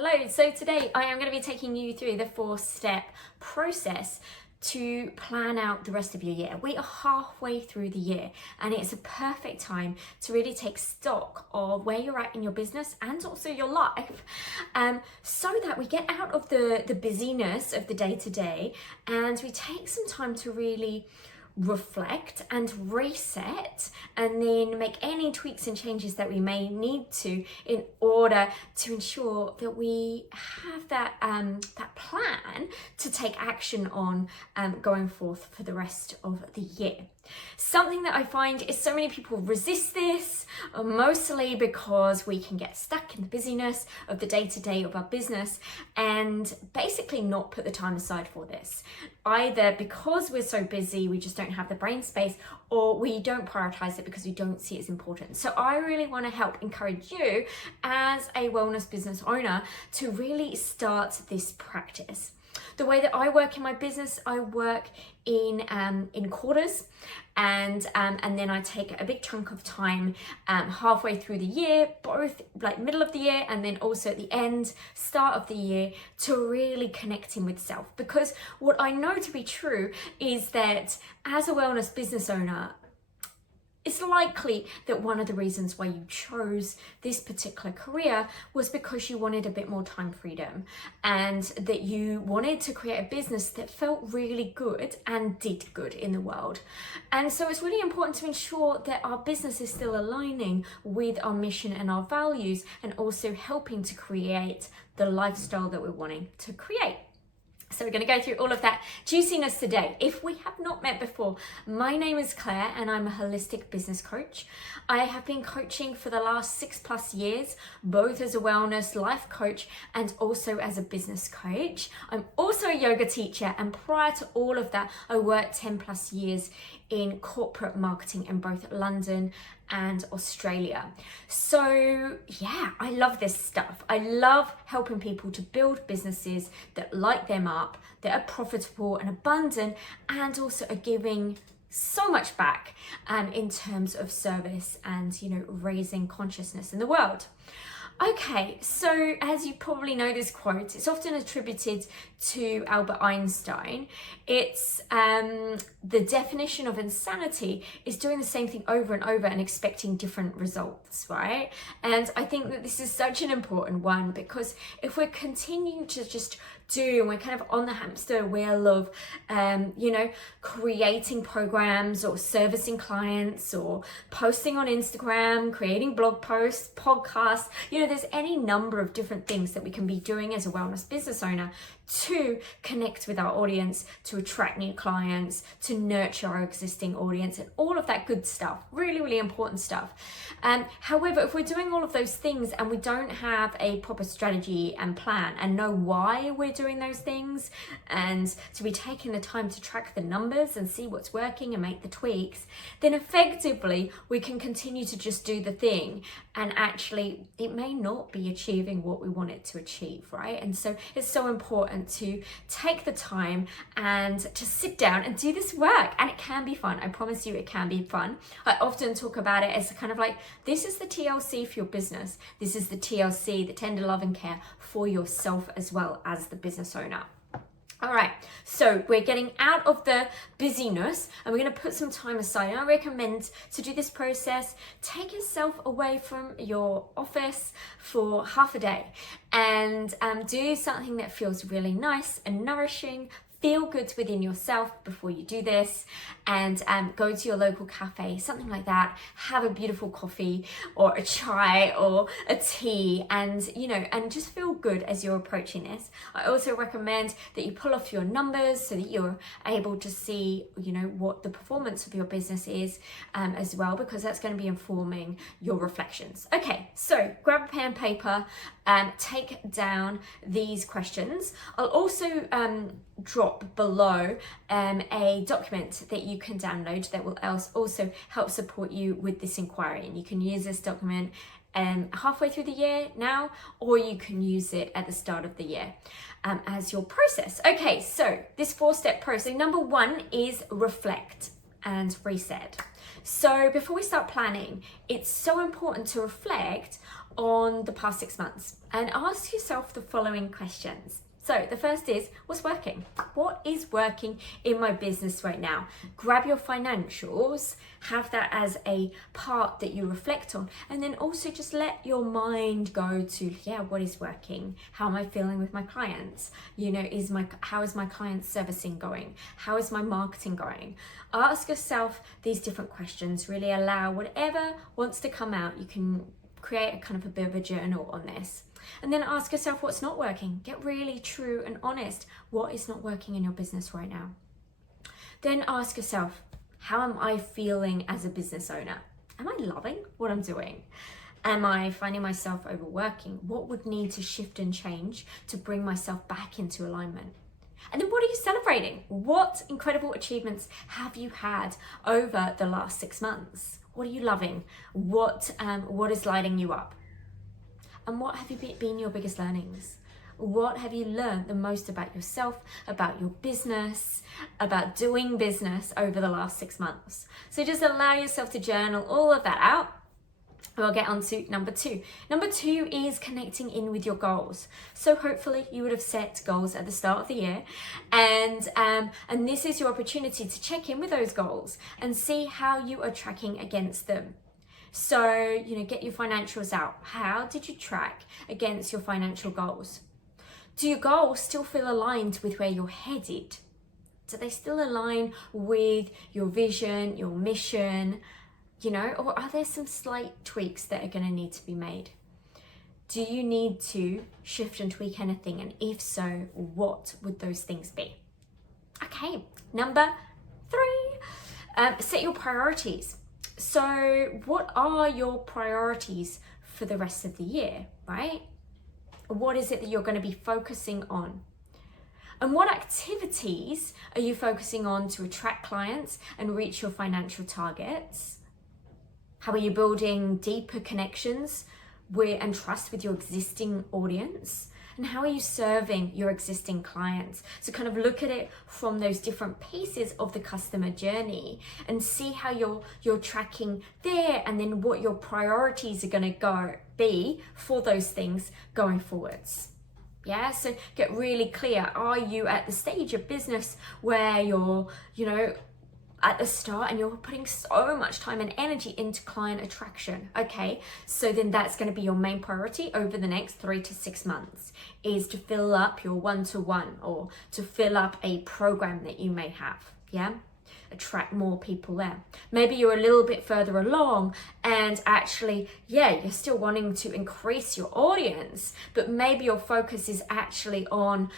Hello, so today I am going to be taking you through the 4-step process to plan out the rest of your year. We are halfway through the year and it's a perfect time to really take stock of where you're at in your business and also your life, so that we get out of the busyness of the day-to-day and we take some time to really reflect and reset and then make any tweaks and changes that we may need to in order to ensure that we have that plan to take action on going forth for the rest of the year. Something that I find is so many people resist this, mostly because we can get stuck in the busyness of the day-to-day of our business and basically not put the time aside for this. Either because we're so busy, we just don't have the brain space, or we don't prioritize it because we don't see it as important. So I really want to help encourage you as a wellness business owner to really start this practice. The way that I work in my business, I work in quarters, and then I take a big chunk of time halfway through the year, both like middle of the year and then also at the end, start of the year, to really connect in with self. Because what I know to be true is that as a wellness business owner, it's likely that one of the reasons why you chose this particular career was because you wanted a bit more time freedom and that you wanted to create a business that felt really good and did good in the world. And so it's really important to ensure that our business is still aligning with our mission and our values and also helping to create the lifestyle that we're wanting to create. So we're going to go through all of that juiciness today. If we have not met before, my name is Claire and I'm a holistic business coach. I have been coaching for the last 6+ years, both as a wellness life coach and also as a business coach. I'm also a yoga teacher, and prior to all of that, I worked 10+ years in corporate marketing in both London and Australia. So yeah, I love this stuff. I love helping people to build businesses that light them up, that are profitable and abundant, and also are giving so much back in terms of service and, you know, raising consciousness in the world. Okay, so as you probably know this quote, it's often attributed to Albert Einstein. It's the definition of insanity is doing the same thing over and over and expecting different results, right? And I think that this is such an important one, because if we're continuing to just do, and we're kind of on the hamster wheel of, creating programs or servicing clients or posting on Instagram, creating blog posts, podcasts, there's any number of different things that we can be doing as a wellness business owner to connect with our audience, to attract new clients, to nurture our existing audience, and all of that good stuff. Really, really important stuff. However, if we're doing all of those things and we don't have a proper strategy and plan and know why we're doing those things, and to be taking the time to track the numbers and see what's working and make the tweaks, then effectively we can continue to just do the thing, and actually it may not be achieving what we want it to achieve, right? And so it's so important to take the time and to sit down and do this work. And it can be fun. I promise you it can be fun. I often talk about it as kind of like, this is the TLC for your business. This is the TLC, the tender love and care for yourself as well as the business owner. All right, so we're getting out of the busyness and we're going to put some time aside. And I recommend to do this process, take yourself away from your office for half a day and do something that feels really nice and nourishing. Feel good within yourself before you do this, and go to your local cafe, something like that. Have a beautiful coffee or a chai or a tea, and and just feel good as you're approaching this. I also recommend that you pull off your numbers so that you're able to see what the performance of your business is as well, because that's going to be informing your reflections. Okay, so grab a pen and paper, take down these questions. I'll also drop below a document that you can download that will also help support you with this inquiry, and you can use this document halfway through the year now, or you can use it at the start of the year as your process. Okay, so this 4-step process, number 1 is reflect and reset. So before we start planning, it's so important to reflect on the past 6 months and ask yourself the following questions. So the first is, what's working? What is working in my business right now? Grab your financials, have that as a part that you reflect on, and then also just let your mind go to, what is working? How am I feeling with my clients? How is my client servicing going? How is my marketing going? Ask yourself these different questions. Really allow whatever wants to come out. You can create a kind of a bit of a journal on this. And then ask yourself what's not working. Get really true and honest. What is not working in your business right now? Then ask yourself, how am I feeling as a business owner? Am I loving what I'm doing? Am I finding myself overworking? What would need to shift and change to bring myself back into alignment? And then what are you celebrating? What incredible achievements have you had over the last 6 months? What are you loving? What is lighting you up? And what have been your biggest learnings? What have you learned the most about yourself, about your business, about doing business over the last 6 months? So just allow yourself to journal all of that out. We'll get on to number 2. Number 2 is connecting in with your goals. So hopefully you would have set goals at the start of the year, and this is your opportunity to check in with those goals and see how you are tracking against them. So, get your financials out. How did you track against your financial goals? Do your goals still feel aligned with where you're headed? Do they still align with your vision, your mission? Or are there some slight tweaks that are going to need to be made? Do you need to shift and tweak anything? And if so, what would those things be? Okay, number 3, set your priorities. So what are your priorities for the rest of the year, right? What is it that you're going to be focusing on? And what activities are you focusing on to attract clients and reach your financial targets? How are you building deeper connections and trust with your existing audience? And how are you serving your existing clients? So kind of look at it from those different pieces of the customer journey and see how you're tracking there, and then what your priorities are going to be for those things going forwards. Yeah, so get really clear. Are you at the stage of business where you're, at the start and you're putting so much time and energy into client attraction? Okay, so then that's going to be your main priority over the next 3 to 6 months, is to fill up your one-to-one, or to fill up a program that you may have. Attract more people there. Maybe you're a little bit further along and actually, you're still wanting to increase your audience, but maybe your focus is actually on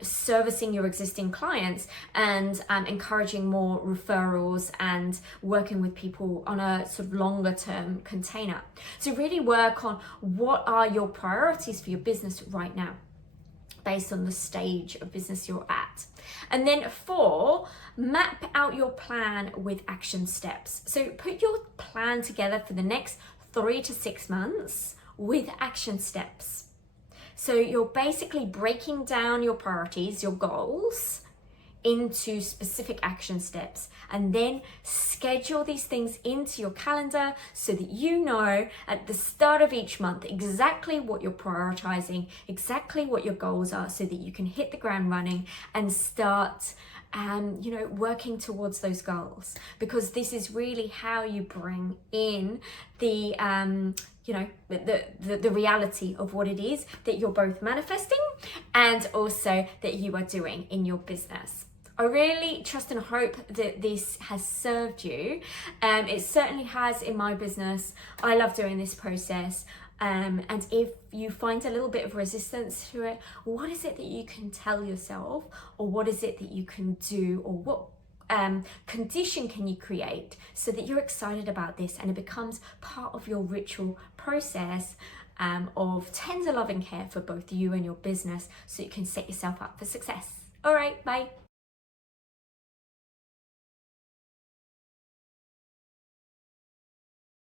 servicing your existing clients and encouraging more referrals and working with people on a sort of longer term container. So really work on what are your priorities for your business right now, based on the stage of business you're at. And then 4, map out your plan with action steps. So put your plan together for the next 3 to 6 months with action steps. So you're basically breaking down your priorities, your goals, into specific action steps, and then schedule these things into your calendar so that you know at the start of each month exactly what you're prioritizing, exactly what your goals are, so that you can hit the ground running and start working towards those goals. Because this is really how you bring in the the reality of what it is that you're both manifesting and also that you are doing in your business. I really trust and hope that this has served you. It certainly has in my business. I love doing this process. And if you find a little bit of resistance to it, what is it that you can tell yourself, or what is it that you can do, or what condition can you create so that you're excited about this and it becomes part of your ritual process of tender loving care for both you and your business, so you can set yourself up for success. All right, bye.